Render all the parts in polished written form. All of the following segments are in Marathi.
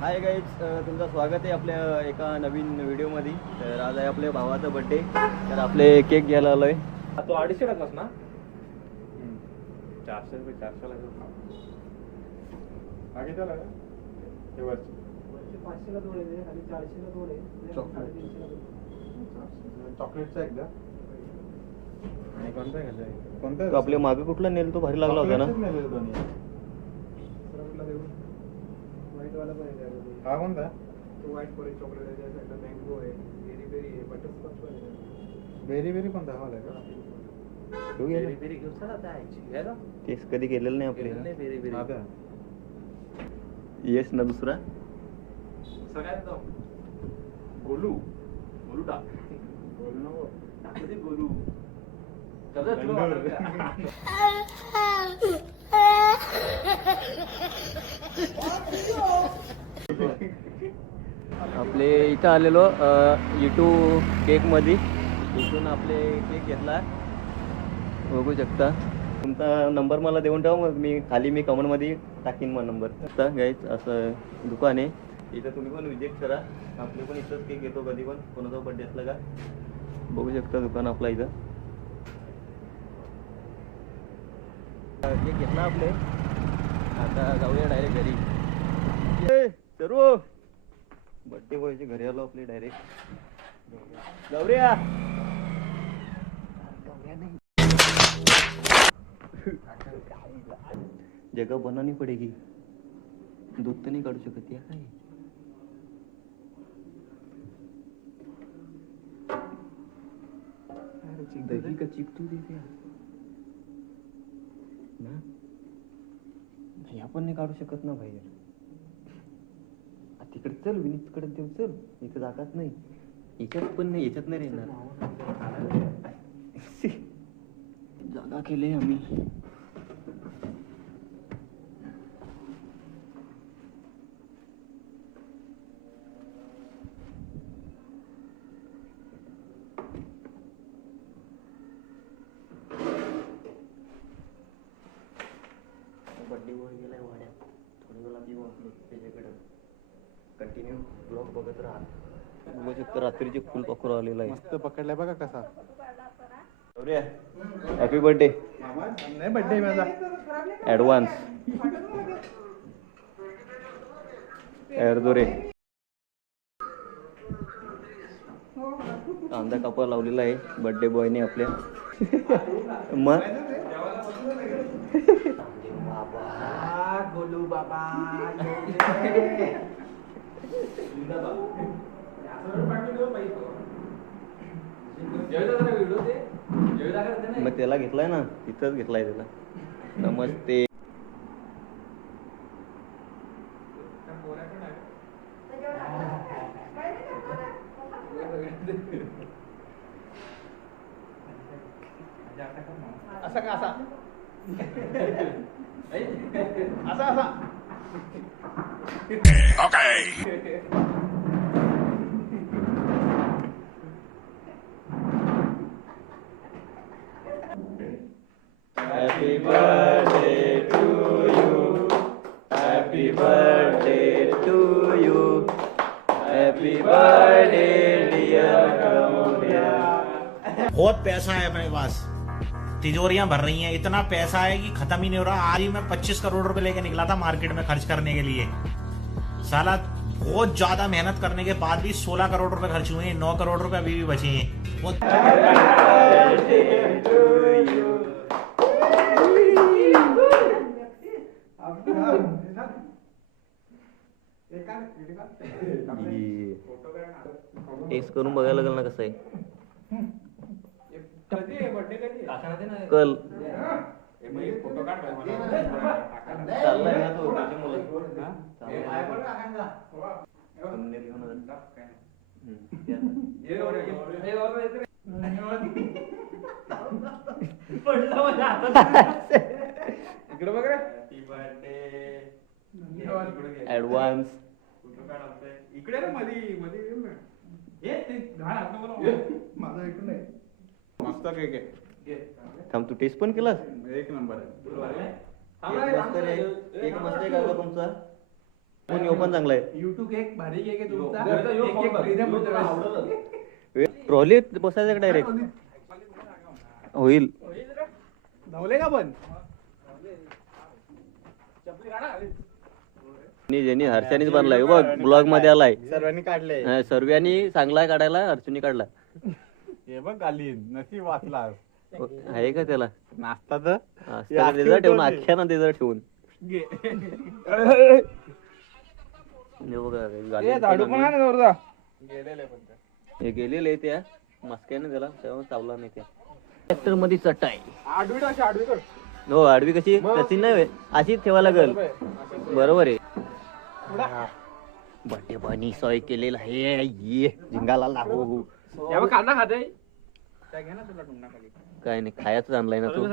हाय गाईज, तुमचं स्वागत आहे आपल्या एका नवीन व्हिडिओमध्ये. तर आज आहे आपल्या भावाचा बड्डे. तर आपले केक घ्यायला आलोय. तो 250 टाकलास ना. 400 रुपये 400 लागेल. आगे चला हे वरची 500 ला 2 आहे आणि 400 ला 2 आहे. चॉकलेटचा एकदा आणि कोणता घ्यायचा कोणता तो आपल्या मागे कुठला नेल तो भारी लागला होता ना. व्हाईट वाला पण आहे. हा कोणता तो व्हाईट फॉरेस्ट चॉकलेट आहे, त्याच्याकडे मँगो आहे, बेरी बेरी आहे, बटरस्कॉच पण आहे. बेरी बेरी कोणता हवा का घेऊया. बेरी घेऊ चला आता घ्यायला तेच कधी केलेलं नाही आपले. बेरी बेरी आता येस ना दुसरा सगळ्यात तो गोलू गोलू टाक गोलू नको टाकू दे गोलू चला आपले इथं आलेलो इटू केक मध्ये. इथून आपले केक घेतला, बघू शकता. तुमचा नंबर मला देऊन ठेवा, मग मी कमेंटमध्ये टाकीन मग नंबर. आता गाईज असं दुकान आहे इथं, तुम्ही पण विजिट करा. आपले पण इथंच केक घेतो कधी पण कोणाचा बड्डे असला का. बघू शकता दुकान आपला इथं. केक घेतला आपले, आता जाऊया डायरेक्ट घरी. सर्व बड्डे बॉयचे घरी आलो आपले डायरेक्ट. जाऊया जगह बनानी पडेगी. दूध तर नाही काढू शकत या काय. दही का चिक तू देते ना. दही आपण नाही काढू शकत ना बाहेर. तिकडे चल, विनीतकडे देऊ चल. इथं जागाच नाही, याच्यात पण नाही, याच्यात नाही राहणार. जागा केली आम्ही. बड्डे वर गेलाय वाड्यात. थोडी वेळा येऊ आपली त्याच्याकडं. कंटिन्यू ब्लॉग बघत राहा. बघू शकतो रात्रीचे फुल पकडून आलेला आहे. मस्त पकडलाय बघा कसा. Happy birthday. नाही बर्थडे माझा ऍडव्हान्स एरदोरे. कांदा कापा लावलेला आहे बर्थडे बॉयने आपल्या. मग गोलू बाबा मग त्याला घेतलाय ना, तिथंच घेतलाय त्याला. नमस्ते. असा का असा असा असा Happy birthday to you. Happy birthday to you. Happy birthday dear Kamulya. बहुत पैसा है अपने पास, तिजोरियां भर रही हैं. इतना पैसा है कि खत्म ही नहीं हो रहा. आज ही मैं 25 करोड़ रुपए लेके निकला था मार्केट में खर्च करने के लिए. साला बहुत ज्यादा मेहनत करने के बाद भी 16 करोड़ रुपए खर्च हुए हैं. 9 करोड़ रुपए अभी भी बचे हैं. टेस्ट करून बघायला लागेल ना कसं आहे. कल चाललाय ना तो त्याच्या मुलं. इकडे बघ रे. ऍडव्हान्स इकडे रे मध्ये मध्ये माझा ऐकून नाही. मस्त केक आहे. थांब, तू टेस्ट पण केलास. एक नंबर आहे. एक मस्त आहे का तुमचा. पण पण चांगला आहे. युट्यूब एक भारी केक आहे तुमचा. एक फ्रीने पुढे ट्रॉलीत बसायचं डायरेक्ट होईल. धावले का पण ज्यांनी हर्षानीच बनलाय बघ ब्लॉग मध्ये आलाय. सर्वांनी काढले. सर्व्यांनी चांगला काढायला हर्षूनी काढला. हे बघ गाली नशीब वाचला आहे का त्याला नाश्ता तर त्याचा ठेवून अख्ख्या ना त्याचा ठेवून हे बघा, झाडू पण आहे ना जोरदार. हे गेलेले त्या मस्क्याने त्याला तेव्हा चावला नाही त्या ट्रॅक्टर मध्ये चटाई. आडवी कर. हो आडवी कशी तशी नाही अशीच ठेवायला लागल. बरोबर आहे. बड्डे पाणी सोय केलेला आहे. ये झिंगाला लागू कांदा खाते घे ना तुला टुंगना खाली. काय नाही खायचं आणलाय ना तू.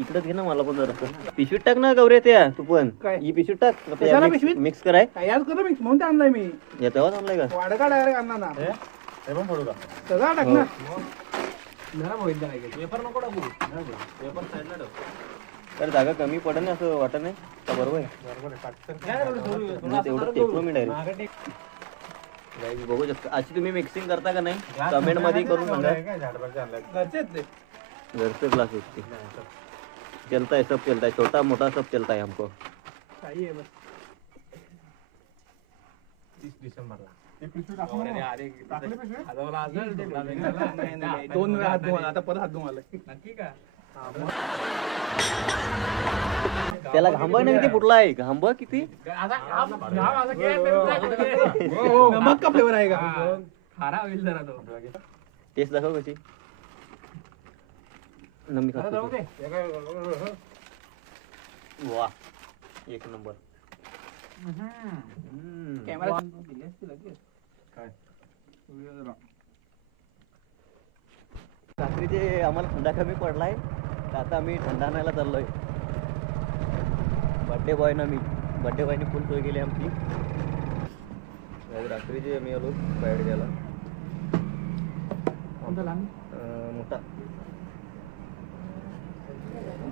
इकडे घे ना मला पण जरा पिशवीत टाक ना गौरे त्या तू पण काय? ही पिशवीत टाक कशाला पिशवीत? मिक्स कराय. तयार करू मी म्हणून ते आणलाय मी. या तेव्हाच आणलाय का वाढ का डायरेक्ट आणला ना हे पण पडू का सगळा टाक ना. जरा होईल जरा घे. पेपर नको टाकू पेपर साईडला ठेव. तर जागा कमी पडेल ना असं वाटत नाही का? बरोबर आहे. बरोबर आहे पाकिस्तान म्हणजे तेवढं टेकलो मी डायरेक्ट. बघू शकता. अशी तुम्ही मिक्सिंग करता का नाही कमेंट मध्ये करून सांगा. घरचेच ते. घरचे क्लास होते चलता है, सब चलता है, छोटा मोटा सब चलता है हमको. काही आहे बस. 30 डिसेंबरला दोन वेळा हात धुवून आता परत हात धुवून आलाय. नक्की का? त्याला घांबा नाही किती फुटला आहे. घांबा किती मग का फ्लेवर आहे का? खारा होईल जरा तो. टेस्ट दाखव कशी. नमी खातो. वा एक नंबर. कॅमेरा रात्रीचे आम्हाला थंडा कमी पडलाय तर आता आम्ही थंडा आणायला चाललोय. बड्डे बॉय ना मी बड्डे बॉयने फुल सोय केली आमची. रात्रीचे आम्ही आलो बाहेर गेला मोठा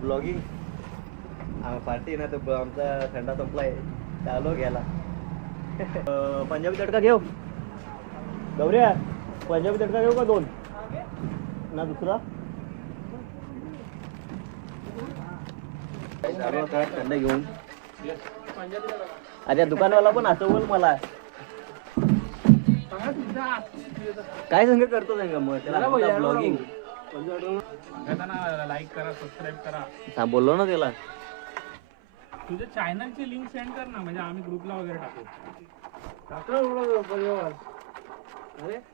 ब्लॉगिंग पार्टी ना तर आमचा थंडा संपलाय चालो घ्यायला. पंजाबी तडका घेऊ गौऱ्या. पंजाबी तडका घेऊ का दोन ना दुसरा थंड घेऊन. अरे दुकानवाला पण असं बोल मला काय संग करतो सांग मग त्याला ब्लॉगिंग. लाईक करा सबस्क्राईब करा. हा बोललो ना त्याला. तुझ्या चॅनलची लिंक सेंड कर ना म्हणजे आम्ही ग्रुपला वगैरे टाकू.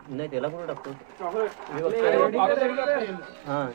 नाही त्याला कुठं टाकतो. चॉकलेट हा